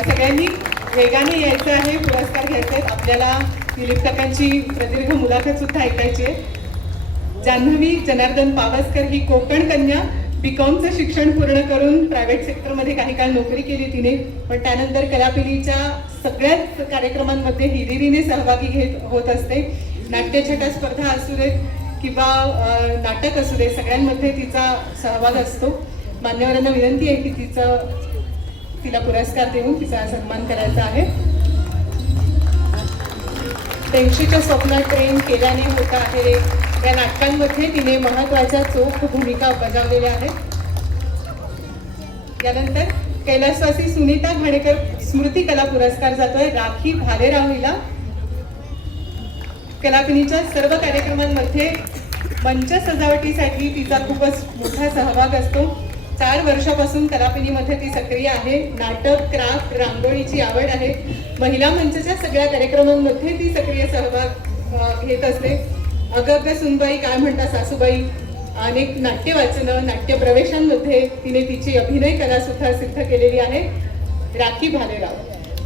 सगळ्यांनी वेगाने यायचं आहे, पुरस्कार घ्यायचे आहेत. आपल्याला दिलीप काकांची प्रदीर्घ मुलाखत सुद्धा ऐकायची आहे. जान्हवी जनार्दन पावसकर ही कोकण कन्या, बीकॉमचं शिक्षण पूर्ण करून प्रायव्हेट सेक्टरमध्ये काही काळ नोकरी केली तिने, पण त्यानंतर कलापिनीच्या सगळ्याच कार्यक्रमांमध्ये हिरिरीने सहभागी होत असते. नाट्यछटा स्पर्धा असू देत किंवा नाटक असू दे, सगळ्यांमध्ये तिचा सहभाग असतो. मान्यवरांना विनंती आहे की तिला पुरस्कार देऊन तिचा सन्मान करायचा आहे. 83च्या स्वप्नात ट्रेन, केल्याने होता आहे या नाटकांमध्ये तिने महत्वाच्या चोख भूमिका बजावलेल्या आहेत. यानंतर कैलासवासी सुनीता घाणेकर स्मृती कला पुरस्कार जातोय राखी भालेराव हिला. कलापिनीच्या सर्व कार्यक्रमांमध्ये मंच सजावटीसाठी तिचा खूपच मोठा सहभाग असतो. 4 वर्षापासून कलापिनीमध्ये ती सक्रिय आहे. नाटक, क्राफ्ट, रांगोळीची आवड आहे. महिला मंचच्या सगळ्या कार्यक्रमांमध्ये ती सक्रिय सहभाग घेत असते. अगं सुनबाई, काय म्हणता सासूबाई, अनेक नाट्य वाचनं, नाट्य प्रवेशांमध्ये तिने तिची अभिनय कला सुद्धा सिद्ध केलेली आहे. राखी भालेराव,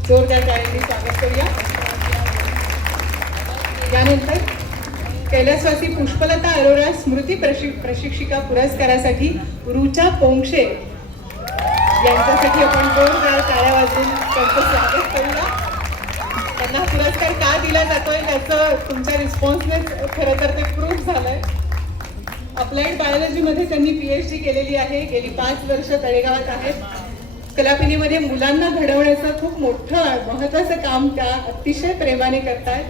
जोरदार टाळ्यांनी स्वागत करूया. यानंतर कैलासवासी पुष्पलता अरोरा स्मृती प्रशिक्षिका पुरस्कारासाठी रुचा पोंक्षे यांच्यासाठी आपण जोरदार टाळ्या वाजवून त्यांचं स्वागत करूया. त्यांना पुरस्कार का दिला जातोय त्याचं तुमच्या रिस्पॉन्सनेच खरं तर ते प्रूफ झालंय. अप्लाइड बायोलॉजीमध्ये त्यांनी PhD केलेली आहे. गेली 5 वर्ष तळेगावात आहेत. कलापिनीमध्ये मुलांना घडवण्याचं खूप मोठं महत्वाचं काम त्या अतिशय प्रेमाने करतात.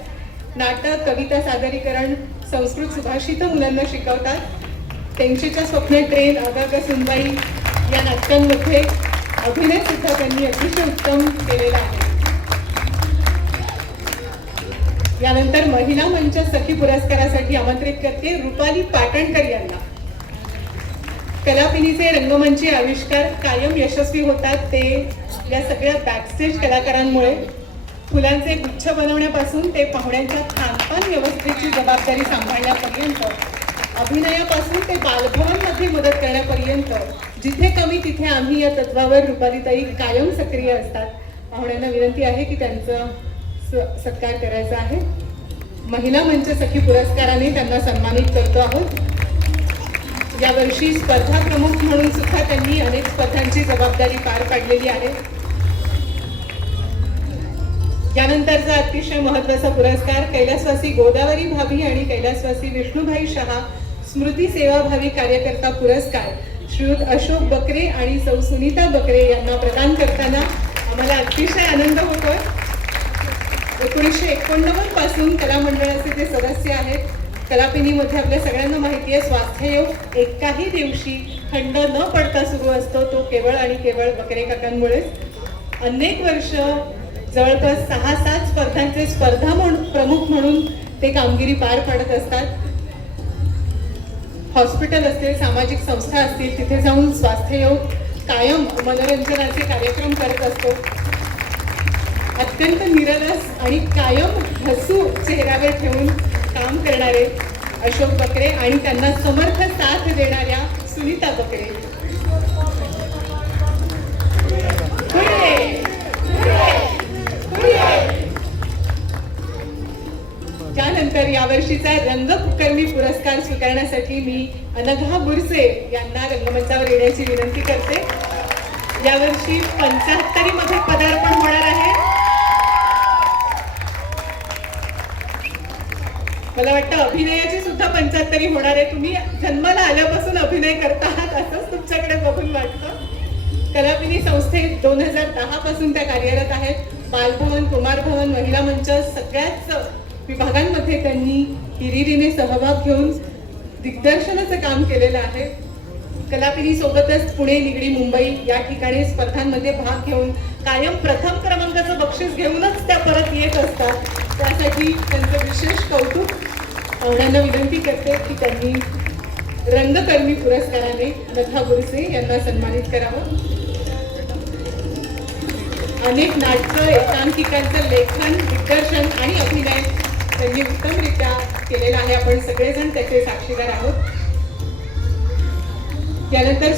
नाटक, कविता सादरीकरण, संस्कृत सुभाषित मुलांना शिकवतात. 83च्या स्वप्न ट्रेन, अगं सुनबाई या नाटकांमध्ये अभिनय सुद्धा त्यांनी अतिशय उत्तम केलेला आहे. यानंतर महिला मंच सखी पुरस्कारासाठी आमंत्रित करते रुपाली पाटणकर यांना. कलापिनीचे रंगमंची आविष्कार कायम यशस्वी होतात ते या सगळ्या बॅकस्टेज कलाकारांमुळे. फुलांचे गुच्छ बनवण्यापासून ते पाहुण्यांच्या खानपान व्यवस्थेची जबाबदारी सांभाळण्यापर्यंत, अभिनयापासून ते बालभवनमध्ये मदत करण्यापर्यंत, जिथे कमी तिथे आम्ही या तत्वावर रुपालीताई कायम सक्रिय असतात. पाहुण्यांना विनंती आहे की त्यांचं सत्कार करायचा आहे. महिला मंच सखी पुरस्काराने त्यांना सन्मानित करतो आहोत. यावर्षी स्पर्धा प्रमुख म्हणून सुद्धा त्यांनी अनेक स्पर्धांची जबाबदारी पार पाडलेली आहे. यानंतरचा अतिशय महत्वाचा पुरस्कार कैलासवासी गोदावरी भाभी आणि कैलासवासी विष्णुभाई शहा स्मृती सेवाभावी कार्यकर्ता पुरस्कार श्रीयुत अशोक बकरे आणि सौ सुनीता बकरे यांना प्रदान करताना आम्हाला अतिशय आनंद होतोय. 1989 पासून कला मंडळाचे ते सदस्य आहेत. कलापिनीमध्ये आपल्या सगळ्यांना माहिती आहे स्वास्थ्ययोग एकाही दिवशी खंड न पडता सुरू असतो. तो केवळ आणि केवळ बकरे काकांमुळेच. अनेक वर्ष जवळपास 6-7 स्पर्धांचे स्पर्धा प्रमुख म्हणून ते कामगिरी पार पाडत असतात. हॉस्पिटल असतील, सामाजिक संस्था असतील, तिथे जाऊन स्वास्थ्ययोग कायम मनोरंजनाचे कार्यक्रम करत असतो. अत्यंत निरलस आणि कायम हसू चेहऱ्यावर ठेवून काम करणारे अशोक बकरे आणि त्यांना समर्थ साथ देणाऱ्या सुनीता बकरे. त्यानंतर यावर्षीचा रंगकर्मी पुरस्कार स्वीकारण्यासाठी मी अनघा बुरसे यांना रंगमंचावर येण्याची विनंती करते. यावर्षी 75 मध्ये पदार्पण होणार आहे. मला वाटतं अभिनयाची सुद्धा 75 होणार आहे. तुम्ही जन्माला आल्यापासून अभिनय करता आहात असंच तुमच्याकडे बघून वाटतं. कलापिनी संस्थेत 2010 पासून त्या कार्यरत आहेत. बालभवन, कुमार भवन, महिला मंच सगळ्याच विभागांमध्ये त्यांनी हिरिरीने सहभाग घेऊन दिग्दर्शनाचं काम केलेलं आहे. कलापिनी सोबतच पुणे, निगडी, मुंबई या ठिकाणी स्पर्धांमध्ये भाग घेऊन कायम प्रथम क्रमांकाचं बक्षीस घेऊनच त्या परत येत असतात. त्यासाठी त्यांचं विशेष कौतुक. पाहुण्यांना विनंती करते की त्यांनी रंगकर्मी पुरस्काराने अनघा बुरसे यांना सन्मानित करावं. अनेक नाटकं, एकांकिकांचं लेखन, दिग्दर्शन आणि अभिनय त्यांनी उत्तमरित्या केलेला आहे. आपण सगळेजण त्याचे साक्षीदार आहोत. यानंतर